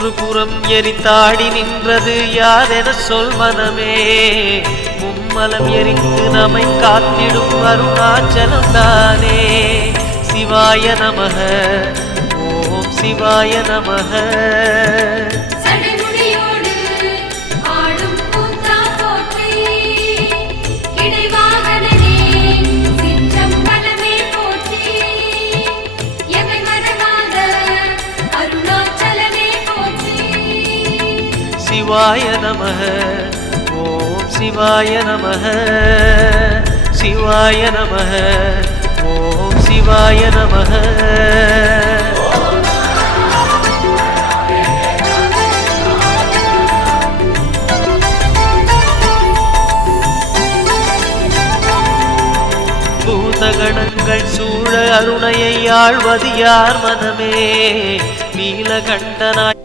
மூன்று புறம் எரித்தாடி நின்றது யாரென சொல் மனமே. மும்மலம் எரித்து நம்மை காத்திடும் அருணாச்சலம் தானே. சிவாய நமக ஓம் சிவாய நமக. சிவாய நமக ஓம் சிவாய நமக. சிவாய நமக ஓம் சிவாய நமக. பூதகணங்கள் சூழ அருணையை ஆழ்வது யார் மனமே. நீலகண்டனாய்